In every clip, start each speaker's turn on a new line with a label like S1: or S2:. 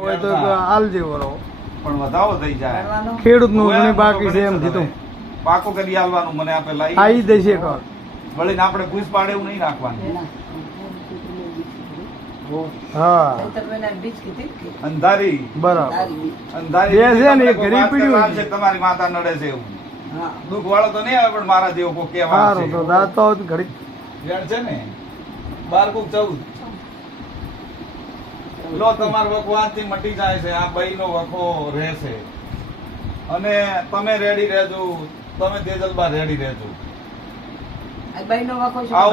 S1: હોય તો હાલ જેવો રહો
S2: પણ વધારો થઈ જાય. ખેડૂતનું ઘણી
S1: બાકી છે એમ કીધું.
S2: પાકો કરી આલવાનું મને આપે લાઈ
S1: આઈ દેશે કર.
S2: વળીને આપણે ઘૂસ પાડે એવું નહીં રાખવાનું. અંધારી.
S1: બરાબર.
S2: અંધારી
S1: બે છે ને, પીડ્યું
S2: કરવા તમારી માતા નડે છે એવું. દુઃખ વાળો તો નહીં આવે પણ મારા જેવો કોઈ કહેવા
S1: સારું તો ઘડી
S2: છે ને. બાર કુક ચૌદ લો તમારો વખો આજથી મટી જાય છે. આ બઈ નો વખો રહેશે. અને તમે રેડી રહેજો. તમે તેજલબા રેડી રહેજો.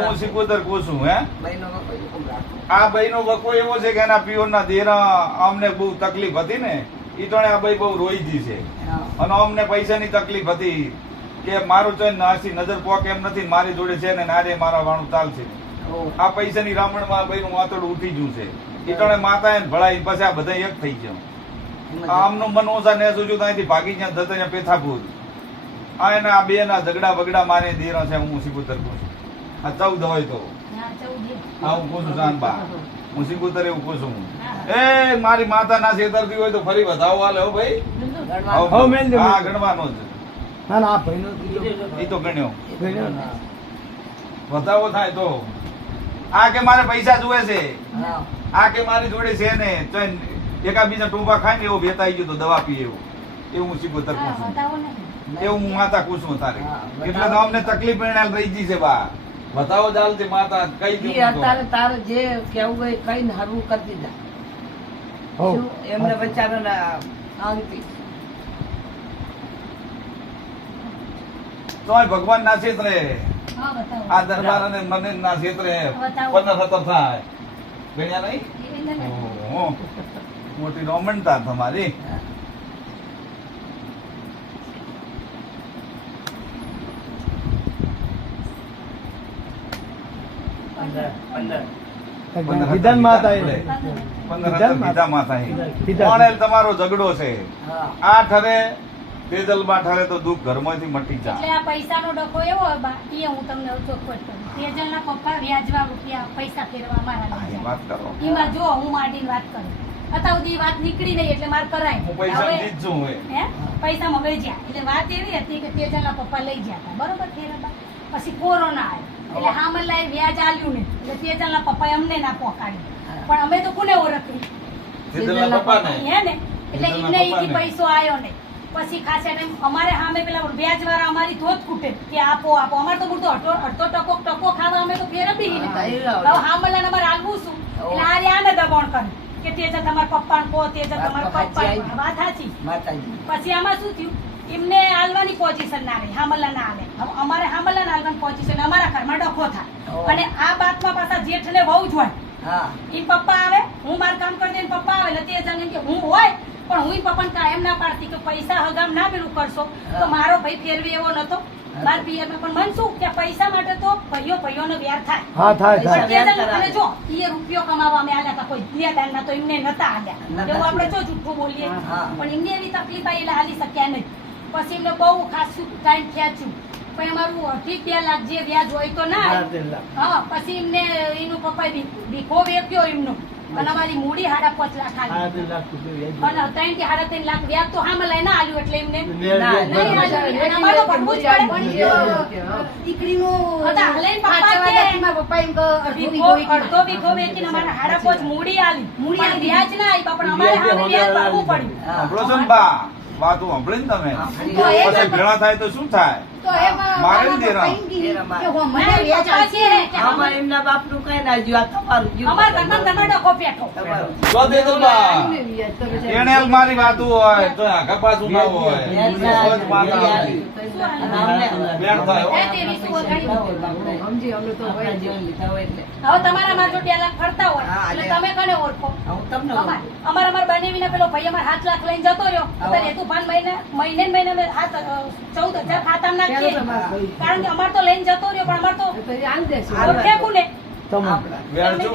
S2: હું સિકોદર કહું છું હે? આ બઈ વખો એવો છે કે એના પિયોર દેરા અમને બહુ તકલીફ હતી ને એ તો આ બઈ બહુ રોઈ જી છે. અને અમને પૈસાની તકલીફ હતી કે મારું તો નાસી નજર પોક એમ નથી મારી જોડે છે ને નારે મારા વાણું ચાલશે. આ પૈસાની રામણમાં ભાઈ નું વાતડું ઉઠી ગયું છે. ઈ ટણે માતા એને ભળાઈ પછી આ બધા એક થઈ ગયો. આમનું મન ઓછા ને સુજુ ત્યાંથી ભાગી ગયા જતા ત્યાં પેથાપુર. આ એના આ બે ના ઝઘડા બગડા મારે દેરા છે હું સિકુતર કહું છું. આ ચૌદ હોય તો. હા હું. કહું છું શાનબા હું સિકુતર એવું કહું છું એ મારી માતા ના છેતરતી હોય તો ફરી વધાવો હાલે હો ભાઈ.
S1: હવ મેલ
S2: હા ગણવાનો જ.
S1: ના ના આ ભાઈનો
S2: એ તો ગણ્યો.
S1: ગણ્યો
S2: વધાવો થાય તો. આ કે મારે પૈસા જોવે છે? આ કે મારી જોડે છે ને તો એકા બીજા ટોપા ખાય ને એવો વેતાઈ ગયો તો દવા પીએ એવું. એવું હું શીખો કહું છું. એવું હું માતા ખુશ છું તારે. એટલે તો અમને તકલીફ એને રહી ગઈ છે બા. બતાવો ચાલતી માતા કઈ
S3: ઈ
S2: દઉં
S3: અત્યારે તારે જે કેવું હોય કઈ ને હરવું કરી દીધા. એમને બચારાને શાંતિ
S2: તોય ભગવાન ના ક્ષેત્રે આ દરબાર અને મને ના ક્ષેત્રે પંદર સત્તર થાય. ભણ્યા નહીં. મોટી રોમણતા તમારી. તમારો ઝઘડો છે. આ ઠરે તેજલમાં ઠરે તો દુઃખ ઘરમાંથી મટી
S4: એટલે આ પૈસાનો ડખો એવો એ હું તમને ચોખવટ કરું તેજલના પપ્પા વ્યાજવા રૂપિયા પૈસા ફેરવા મારા લઈ
S2: એ
S4: જાય.
S2: વાત કરો.
S4: એમાં જો હું માંડીને વાત કરું. અત્યાર સુધી વાત નીકળી નહીં એટલે મારે કરાય.
S2: હું પૈસા જીતશું
S4: હે પૈસા મગાઈ ગયા એટલે વાત એવી હતી કે તેજલના પપ્પા લઈ ગયા હતા. બરોબર ફેરવા પછી કોરોના આવ્યો. એટલે હામલાએ વ્યાજ આલ્યું ને એટલે તેજલના પપ્પાએ અમને ના પહોંચાડ્યું પણ અમે તો કોને ઓળખ્યું
S2: તેજલના પપ્પાને?
S4: હે ને? એટલે એમને ઈથી પૈસો આવ્યો નહીં. પછી ખાસા એમ અમારે સામે પેલા વ્યાજ વાળા અમારી ધોધ કૂટે કે આપો આપો. અમારે તો બધું અડધો અડધો ટકો ટકો ખાવા અમે તો ફેરવી નહીં હવે હામલા અમારે હાલવું શું? એટલે આ રહ્યા દબાણ કરે કે તેજલ તમારા પપ્પાને કહો
S3: તે
S4: છે
S3: તમારા
S4: પપ્પા વાત સાચી. પછી આમાં શું થયું? એમને હાલવાની પોઝિશન ના રહી હામલા ના હવે અમારે હામલા ના હાલવાની પોઝિશન અમારા ઘરમાં ડખો થાય. અને આ બાતમાં પાછા જેઠ ને વહુ જ હોય. એ પપ્પા આવે હું મારું કામ કરી દઈને પપ્પા આવે એટલે તે જણ કે હું હોય પણ હું પપ્પાને કાયમ ના પાડતી કે પૈસા હગામ ના પેલું કરશો તો મારો ભાઈ ફેરવી એવો નતો. મારા પિયરમાં પણ મન શું કે પૈસા માટે તો ભાઈઓ ભાઈઓનો વ્યાર થાય.
S1: હા થાય થાય.
S4: અને જો એ રૂપિયો કમાવા અમે આલ્યા કોઈ દુનિયાદારના તો એમને નતા આલ્યા. એવું આપણે જો જૂઠું બોલીએ. પણ એમને એવી તકલીફ આવી એટલે હાલી શક્યા નહીં. પછી એમને બહુ ખાસું ટાઈમ ખેંચ્યું પણ અમારું અઢી બે લાખ જે વ્યાજ હોય તો ના હા પછી એમને એનું પપ્પા ભીખો વેચ્યો એમનો. અને અમારી મૂડી હાડા પાંચ લાખ આવી અને ત્રણ કે હાડા ત્રણ લાખ વ્યાજ તો હામે લઈને આવ્યું એટલે એમને.
S3: ના,
S4: નહીં આલ્યું. અને અમારે તો ભરવું જ પડે. હતા, હાલેને પપ્પા કે અડધો ભીખો વેચીને અમારે હાડા પાંચ મૂડી આવી મૂડી વ્યાજ ના આવી પણ અમારે સામે વ્યાજ ભરવું પડ્યું.
S2: વાત હું સાંભળી ને તમે? ભેળા થાય તો શું થાય? મારે મારી વાત હોય તો આગા પાછું ના હોય.
S3: વ્યાજ
S2: તો જ માતા
S3: વ્યાજ.
S2: આવતી.
S3: અને અમને-
S2: બેન થાય. હો.
S4: એ તે વીસ ઓગણી
S3: આપણા જીવન લીધા હોય એટલે.
S4: હવે તમારા માં જો ફરતા હોય એટલે. તમે કને ઓળખો?
S3: હું તમને
S4: અમાર અમાર અમાર બનેવીને પેલો ભાઈ અમારે હાથ લાખ લઈને જતો રહ્યો. હેતુભાન મહિને મહિને મહિને હાથ ચૌદ હજાર ખાતામાં નાખીએ કારણ કે અમાર તો લઈને જતો રહ્યો પણ અમાર તો ઓળખે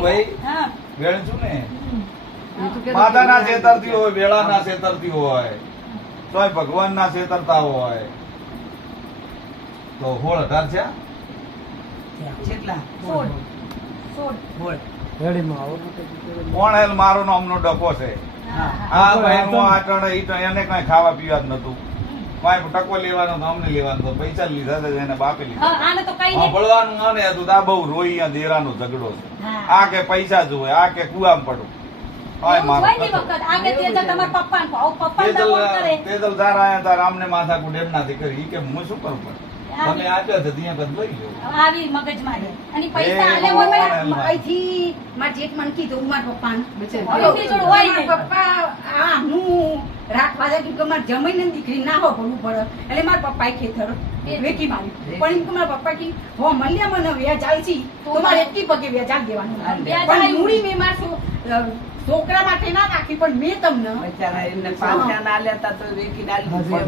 S2: ભાઈ.
S4: હા.
S2: ને. માતાના છેતરતી હોય વેળાના છેતરતી હોય. તોય ભગવાનના છેતરતા હોય. તો હોળ અઢાર છે
S3: કેટલા?
S4: સોળ. સોળ.
S3: બોલ.
S2: કોણ હેલ મારો નામનો ડકો છે?
S4: હા,
S2: બહેન બહેનો આ ત્રણે એને કઈ ખાવા પીવા જ નતું કાંઈ ટકો લેવાનો તો અમને લેવાનો તો પૈસા લીધા હતા એને બાપે લીધા. ભળવાનું આને હતું તો આ બહુ રોઈ આ દેરાનો ઝઘડો છે. આ કે પૈસા જોવે આ કે કુવામ પડું. તેજલ તારા તાર આયા આમને માથા કુડ એમનાથી કરી. કે હું શું કરું
S4: આવી.
S2: તમે આપ્યા છે ત્યાં કદ આવી મગજ
S4: આવી અને પૈસા આલે હોય
S5: અહીંથી મારા જેઠ મન કીધું મારા
S4: પપ્પા હોય.
S5: મારા પપ્પા આમનું રાખવા જાય કે મારે જમીને દીકરી ના હો ભણવું પડે. એટલે મારા પપ્પા ખેતર વેકી મારી. પણ એમ કે મારા પપ્પા કી હો મલ્યા મને વ્યાજ આલશી તો મારે એટલી પગે વ્યાજ આવી દેવાનું
S4: વ્યાજ
S5: પણ મૂડી મેં માર છોકરા માટે ના રાખી પણ મેં તમને
S3: બચારા એમને પાછા ના લેતા તો વેકી ડાલી
S1: હા,